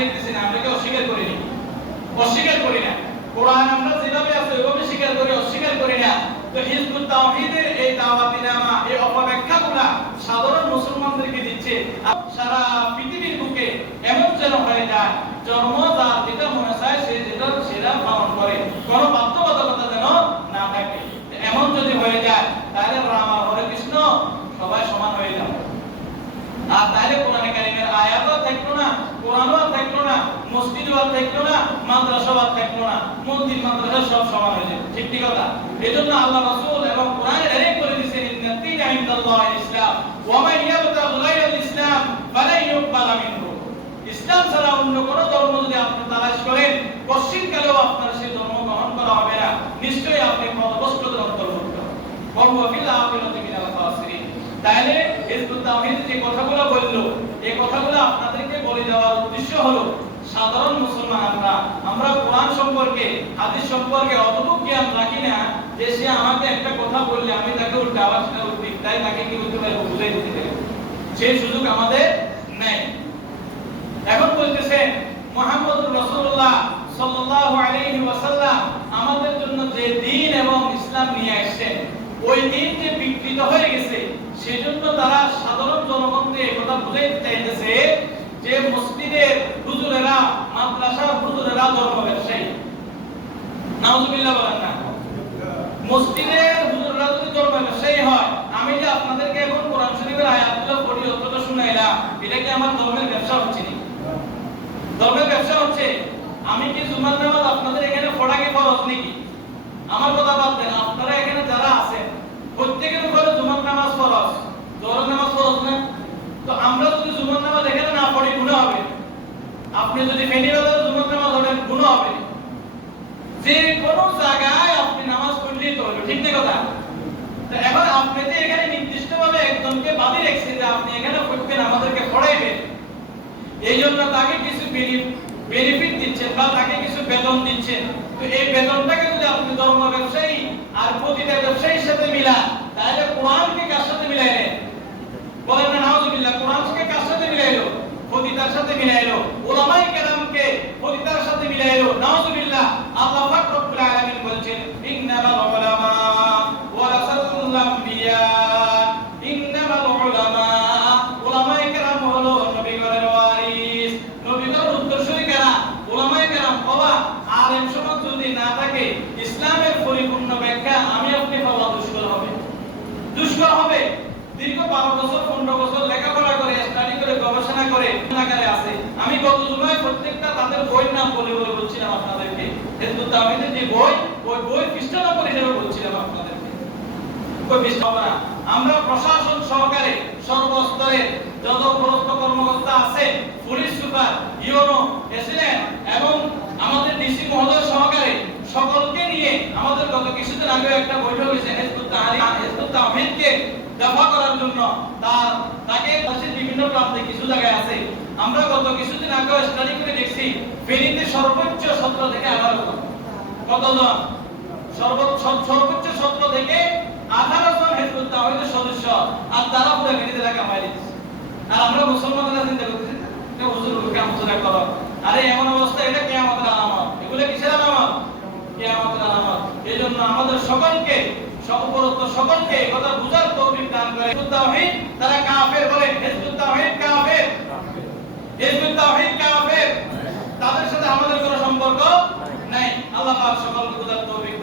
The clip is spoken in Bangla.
দেখতেছি না, আমরা কি অস্বীকার করি না? অস্বীকার করি না। কোরআন আমরা যেভাবে আছে ওইভাবে স্বীকার করি, অস্বীকার করি না। তো হিজবুত তাওহীদের এই দাওয়াতিনামা, এই অপব্যাখ্যাগুলো সাধারণ মুসলমানদেরকে দিচ্ছে। সারা পৃথিবীর বুকে এমন যেন হয়ে যায়, জন্ম যার যেটা মনে চায় সে যেটা সেটা পালন করে, কোনো বাধ্যবাধকতা যেন না থাকে। এমন যদি হয়ে যায় তাহলে রাম আর হরে কৃষ্ণ সবাই সমান হয়ে যাবে। আর তাহলে কোরআনে কারীমের আয়াতও থাকলো না, কোরআনও থাকলো না, মসজিদও থাকলো না, মাদ্রাসাও থাকলো না, মসজিদ মাদ্রাসা সব সমান হয়ে যাবে। ঠিক ঠিক কথা। এজন্য আল্লাহ রাসূল এবং কোরআনে ডাইরেক্ট বলে দিয়েছেন, ইন্নাদ দীনা ইনদাল্লাহিল ইসলাম ওয়া মান ইয়াবতাগি গায়রাল ইসলাম ফালান ইউকবালা মিনহু। ইসলাম ছাড়া অন্য কোন ধর্ম যদি আপনি তালাশ করেন, পশ্চিমকালেও আপনার সেই ধর্ম গ্রহণ করা হবে না, নিশ্চয়ই আপনি পথভ্রষ্টদের অন্তর্ভুক্ত। ওয়া হুয়া ফিল আখিরাতি মিনাল খাসিরিন। তাহলে হিজবুত তাওহীদ যে কথাগুলো বললো, এই কথাগুলো আপনাদেরকে বলে দেওয়ার উদ্দেশ্য হলো, সাধারণ মুসলমান আমরা কোরআন সম্পর্কে, হাদিস সম্পর্কে অতটুকু জ্ঞান রাখি না যে সে আমাকে একটা কথা বললে আমি তাকে উল্টা আবার সেটা উল্টো তাই তাকে কি বলতে পারবো, বুঝাই দিতে পারবো, সেই সুযোগ আমাদের নাই। এখন বলতেছেন মুহাম্মদুর রাসূলুল্লাহ সাল্লাল্লাহু আলাইহি ওয়াসাল্লাম আমাদের জন্য যে দ্বীন এবং ইসলাম নিয়ে আসছেন, ওই দ্বীন যে বিকৃত হয়ে গেছে, সেজন্য তারা সাধারণ জনগণকে এই কথা বুঝাইতে চাইতেছে যে মসজিদের হুজুরেরা, মাদ্রাসার হুজুরেরা ধর্ম ব্যবসায়ী। নাউজুবিল্লাহ বলেন না। মসজিদের হুজুরেরা যদি ধর্ম ব্যবসায়ী হয়, আমি যে আপনাদেরকে এখন কোরআন শরীফের আয়াতগুলো পড়ি অতটা শুনাইলাম, এটা কি আমার ধর্মের ব্যবসা হচ্ছে না? ধর্মের ব্যবসা হচ্ছে। আমি কি জুমার নামাজ আপনাদের এখানে পড়া কি ফরজ নাকি? আমার কথা বাদ দেন, আপনারা এখানে যারা আছেন প্রত্যেকের উপরে জুমার নামাজ ফরজ, জোহরের নামাজ ফরজ না? তো আমরা যদি জুমার নামাজ এখানে না পড়ি গুনাহ হবে। আপনি যদি ফেনীবাজারে জুমার নামাজ পড়েন গুনাহ হবে। যে কোন জায়গায় আপনি নামাজ পড়লেই তো হলো, ঠিক না কথা? তো এখন আপনি যে এখানে নির্দিষ্টভাবে একজনকে বাঁধি রেখেছেন যে আপনি এখানে পড়বেন, আমাদেরকে পড়াইবেন, এই জন্য তাকে কিছু বেনিফিট দিচ্ছেন বা তাকে কিছু বেতন দিচ্ছেন। তো এই বেতনটাকে যদি আপনি ধর্ম ব্যবসায়ী আর প্রতিটা ব্যবসায়ীর সাথে মিলান, তাহলে কোরআনকে কার সাথে মিলাইলেন? বলেন না নাউজুবিল্লাহ। কোরআনকে কার সাথে মিলাইলো? প্রতিটার সাথে মিলাইলো। উলামায়ে কেরামকে প্রতিটার সাথে মিলাইলো। নাউজুবিল্লাহ। আল্লাহ পাক রব্বুল আলামিন বলছেন, ইন্নামাল উলামা ওয়ারাসাতুল আমবিয়া। ইন্নামাল উলামা, উলামায়ে কেরাম হলো নবীগণের ওয়ারিস, নবীগণের উত্তরসূরি কারা? উলামায়ে কেরাম। বাবা আলেম সমাজ যদি না থাকে, ইসলামের পরিপূর্ণ ব্যাখ্যা আমি আপনি পাওয়া দুষ্কর হবে, দুষ্কর হবে। দীর্ঘ 12 বছর 15 বছর লেখাপড়া করে, স্টাডি করে, গবেষণা করে নাগারে আছে। আমি গত জুমায় প্রত্যেকটা তাদের বইয়ের নাম বলে বলছিলাম আপনাদেরকে। হিজবুত তাওহীদের যে বই, ওই বই পৃষ্ঠা নম্বর হিসেবে বলছিলাম আপনাদেরকে। ওই পৃষ্ঠা না, আমরা প্রশাসন সহকারে সর্বস্তরে যত পরোক্ষ কর্মকর্তা আছে, পুলিশ সুপার, ইউনো, এসএলএন এবং আমাদের ডিসি মহোদয় সহকারে সকলকে নিয়ে আমাদের গত কিছুদিন আগে একটা বৈঠক হয়েছে হিজবুত তাওহীদকে দফা করার জন্য। তাকে দেশের বিভিন্ন প্রান্তে কিছু জায়গায় আছে। আমরা গত কিছুদিন আগে স্টাডি করে দেখছি, ফেনীতে সর্বোচ্চ 17 থেকে 18 জন। কতজন? সর্বোচ্চ 17 থেকে 18 জন হিজবুত তাওহীদের সদস্য। আর তারা পুরো ফেনীতে টাকা মারি দিচ্ছে। আর আমরা মুসলমানরা চিন্তা করতেছি যে হুজুর কেমন করো। আরে এমন অবস্থা, এটা কিয়ামতের আলামত। এগুলো কিসের আলামত? কিয়ামতের আলামত। এইজন্য আমাদের সকলকে সকলকে এই কথা বুঝার তৌফিক দান করে। হিজবুত তাওহীদ তারা কাফের বলেন, হিজবুত তাওহীদ কাফের, হিজবুত তাওহীদ কাফের, তাদের সাথে আমাদের কোনো সম্পর্ক নাই। আল্লাহ পাক সকলকে বুঝার তৌফিক